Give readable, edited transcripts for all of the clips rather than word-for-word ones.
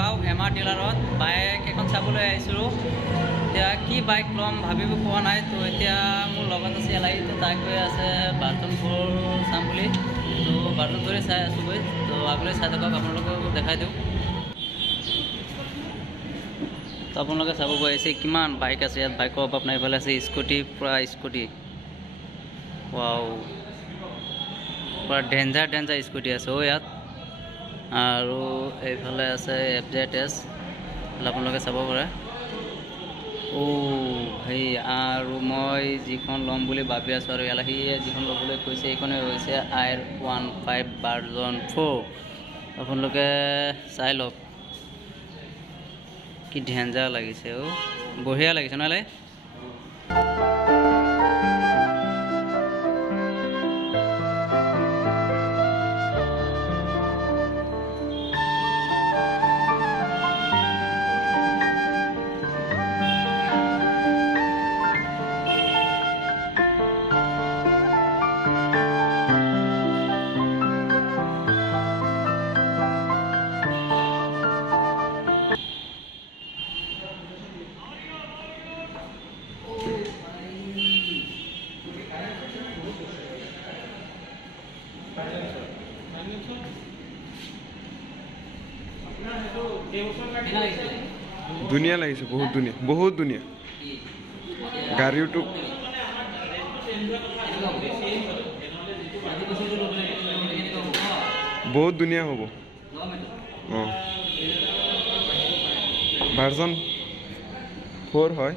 Nagaon MR ডিলাৰত bike এখন চাবলৈ আহিছিলোঁ। এতিয়া কি বাইক ল'ম ভাবিব পোৱা নাই। তো এতিয়া মোৰ লগত আছে LI, তো তাক কৈ আছে ভাৰ্জন 4 চাম বুলি। তো ভাৰ্জন 4 চাই আছোঁ গৈ। তো আগলৈ চাই থাকক, আপোনালোকক দেখাই দিওঁ। তো আপোনালোকে চাব গৈ আছে কিমান বাইক আছে ইয়াত। বাইকৰ অভাৱ নাই। এইফালে আছে স্কুটি, পূৰা স্কুটি। ৱাও, পূৰা ডেঞ্জাৰ স্কুটি আছে ইয়াত। আৰু এইফালে আছে FZS, আপোনালোকে চাব পাৰে। ভাই, আৰু মই যিখন ল'ম বুলি ভাবি আছোঁ আৰু এলাহীয়ে যিখন ল'বলৈ কৈছে এইখনে হৈছে IR15 ভাৰ্জন 4। আপোনালোকে চাই লওক কি ডেঞ্জাৰ লাগিছে। বঢ়িয়া লাগিছে নহ'লে। ধুনীয়া লাগিছে, বহুত ধুনীয়া গাড়ীটো। বহুত ধুনীয়া হ'ব। ভাৰ্জন 4 হয়।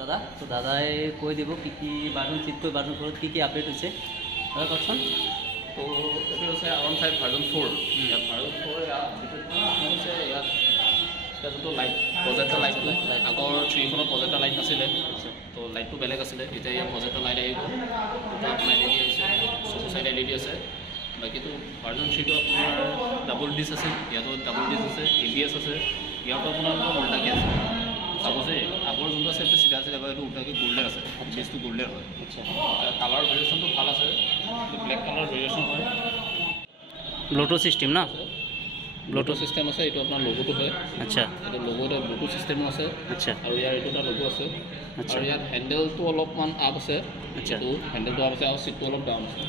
দাদা, তো দাদাই কৈ দিব কি ভাৰ্জন 3 ভাৰ্জন 4 কি আপডেট হৈছে। হয় কওকচোন। তো এইটো হৈছে R15 ভাৰ্জন 4। ইয়াত ভাৰ্জন 4 ইয়াত হৈছে ইয়াত যোনটো লাইট প্ৰজেক্টৰ লাইট, আগৰ 3খনত প্ৰজেক্টৰ লাইট নাছিলে। তো লাইটটো বেলেগ আছিলে, এতিয়া ইয়াত প্ৰজেক্টৰ লাইট আহিব। দুটা আপোনাৰ LED আছে, চকু চাইড LED আছে। বাকীটো ভাৰ্জন 3টো আপোনাৰ ডাবল ডিছ আছে, ইয়াতো ডাবল ডিছ আছে, ABS আছে। ইয়াতো আপোনাৰ উল্টাকৈ আছে। চাব যে আগৰ যোনটো আছে সেইটো চিধা আছিলে, এইটো উল্টাকৈ গল্ডেন আছে। বেছটো গল্ডেন হয়। কালাৰ ভেৰিয়েশ্যনটো ভাল আছে, ব্লেক কালাৰ ভেৰিয়েশ্যন হয়। ব্লুটুথ চিষ্টেম না? ব্লুটুথ চিষ্টেম আছে। এইটো আপোনাৰ লগোটো হয়। আচ্ছা, এইটো লগোতে ব্লুটুথ চিষ্টেমো আছে। আচ্ছা, আৰু ইয়াৰ এইটো এটা লগো আছে। আচ্ছা, আৰু ইয়াত হেণ্ডেলটো অলপমান আপ আছে। আচ্ছা, এইটো হেণ্ডেলটো আপ আছে আৰু চিটটো অলপ ডাউন আছে।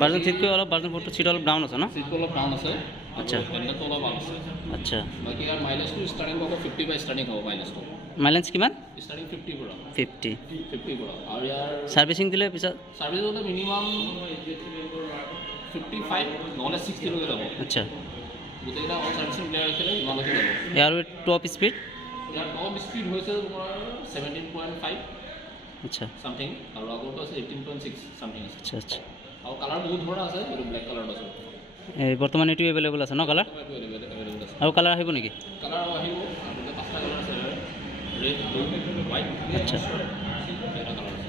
ভাৰ্জন 3তকৈ অলপ ভাৰ্জন 4টো চিট অলপ ডাউন আছে ন? চিটটো অলপ ডাউন আছে। আচ্ছা, হেণ্ডেলটো অলপ আপ আছে। আচ্ছা। বাকী ইয়াৰ মাইলেজটো ষ্টাৰ্টিং হ'ব 50 পৰা ষ্টাৰ্টিং হ'ব মাইলেজটো। মাইলেজ কিমান? ষ্টাৰ্টিং 50 পৰা। 50 পৰা। আৰু ইয়াৰ ছাৰ্ভিচিং দিলে পিছত ছাৰ্ভিচ হ'লে মিনিমাম 55 নহ'লে 60লৈকে যাব। আচ্ছা, গোটেইকেইটা অল ছাৰ্ভিচিং ক্লিয়াৰ ৰাখিলে ইমানলৈকে যাব। ইয়াৰ টপ স্পীড? ইয়াৰ টপ স্পীড হৈছে তোমাৰ 17.5 আচ্ছা, চামথিং, আৰু আগৰটো আছে 18.6 চামথিং আছে। আচ্ছা, আচ্ছা। আৰু কালাৰ বহুত ধৰণৰ আছে, এইটো ব্লেক কালাৰত আছে। বৰ্তমান এইটো এভেইলেবল আছে ন কালাৰ? এইটো এভেইলেবল আছে। আৰু কালাৰ আহিব নেকি? কালাৰ আহিব, গোটেই 5টা কালাৰ আছে। Red, blue, white. আচ্ছা, এটা কালাৰ আছে।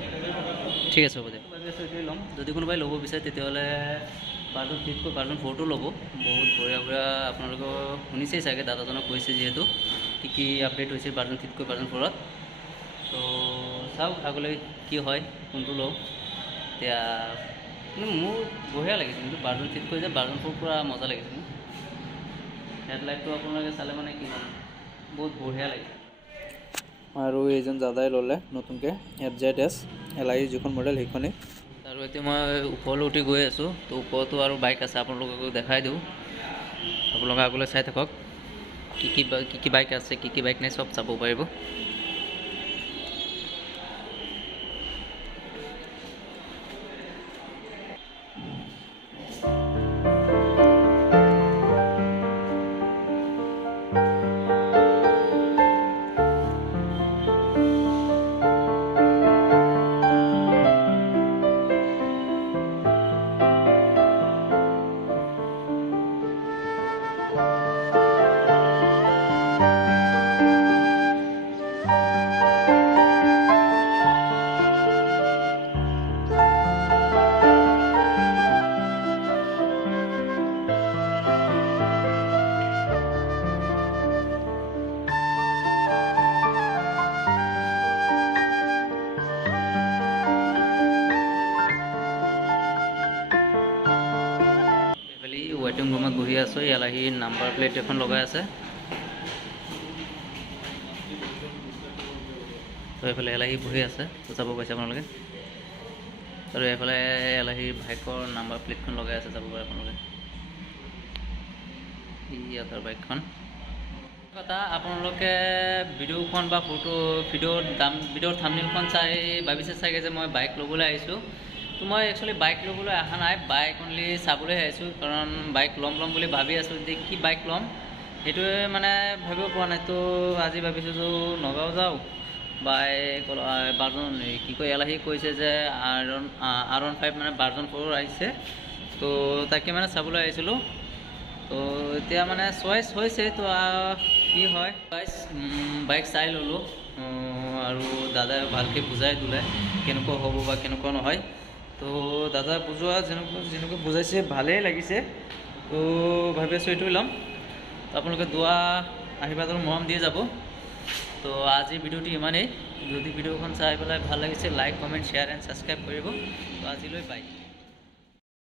ঠিক আছে, হ'ব দিয়ক। এইটোৱে ল'ম। যদি কোনোবাই ল'ব বিচাৰে তেতিয়াহ'লে ভাৰ্জন 3তকৈ ভাৰ্জন 4টো ল'ব। বহুত বঢ়িয়া আপোনালোকৰ শুনিছেই চাগে, দাদাজনক কৈছে যিহেতু কি আপডেট হৈছে ভাৰ্জন 3তকৈ ভাৰ্জন 4ত। তো চাওক আগলৈ কি হয়, কোনটো লওঁ। এতিয়া মোৰ বঢ়িয়া লাগিছে, কিন্তু ভাৰ্জন 3তকৈ যে ভাৰ্জন 4 পূৰা মজা লাগিছে মোৰ। হেডলাইটটো আপোনালোকে চালে মানে কি ক'ম, বহুত বঢ়িয়া লাগিছে। আৰু এইজন দাদাই ল'লে নতুনকৈ FZS LI যিখন মডেল সেইখনেই। আৰু এতিয়া মই ওপৰলৈ উঠি গৈ আছোঁ। তো ওপৰতো আৰু বাইক আছে, আপোনালোকক দেখাই দিওঁ। আপোনালোকে আগলৈ চাই থাকক কি বাইক আছে, কি বাইক নাই, চব চাব পাৰিব। ৱেটিং ৰুমত বহি আছোঁ। এলাহী নাম্বাৰ প্লেট এখন লগাই আছে। তো এইফালে এলাহী বহি আছে, যাব পাইছে আপোনালোকে। আৰু এইফালে এলাহীৰ বাইকৰ নাম্বাৰ প্লেটখন লগাই আছে, যাব পাৰে আপোনালোকে। ইয়াৰ বাইকখন কথা আপোনালোকে ভিডিঅ'খন বা ভিডিঅ'ৰ থাম্বনেইলখন চাই ভাবিছে চাগে যে মই বাইক ল'বলৈ আহিছোঁ। তো মই একচুৱেলি বাইক ল'বলৈ অহা নাই, বাইক অনলি চাবলৈ আহিছোঁ। কাৰণ বাইক ল'ম বুলি ভাবি আছোঁ, যে কি বাইক ল'ম সেইটোৱে মানে ভাবিব পৰা নাই। তো আজি ভাবিছোঁ যে নগাঁও যাওঁ, বাইক ভাৰ্জন কি কয় এলাহী কৈছে যে R15 মানে ভাৰ্জন 4 আহিছে। তো তাকে মানে চাবলৈ আহিছিলোঁ। তো এতিয়া মানে চইচ হৈছে, তো কি হয় বাইক চাই ল'লোঁ। আৰু দাদাই ভালকৈ বুজাই দিলে কেনেকুৱা হ'ব বা কেনেকুৱা নহয়। তো দাদা বুজোৱা যেনেকৈ বুজাইছে ভালেই লাগিছে। তো ভাবি আছোঁ এইটোৱে ল'ম। তো আপোনালোকে দোৱা আশীৰ্বাদৰ মৰম দিয়ে যাব। তো আজিৰ ভিডিঅ'টো ইমানেই। যদি ভিডিঅ'খন চাই পেলাই ভাল লাগিছে, like comment share and subscribe কৰিব। তো আজিলৈ বাই।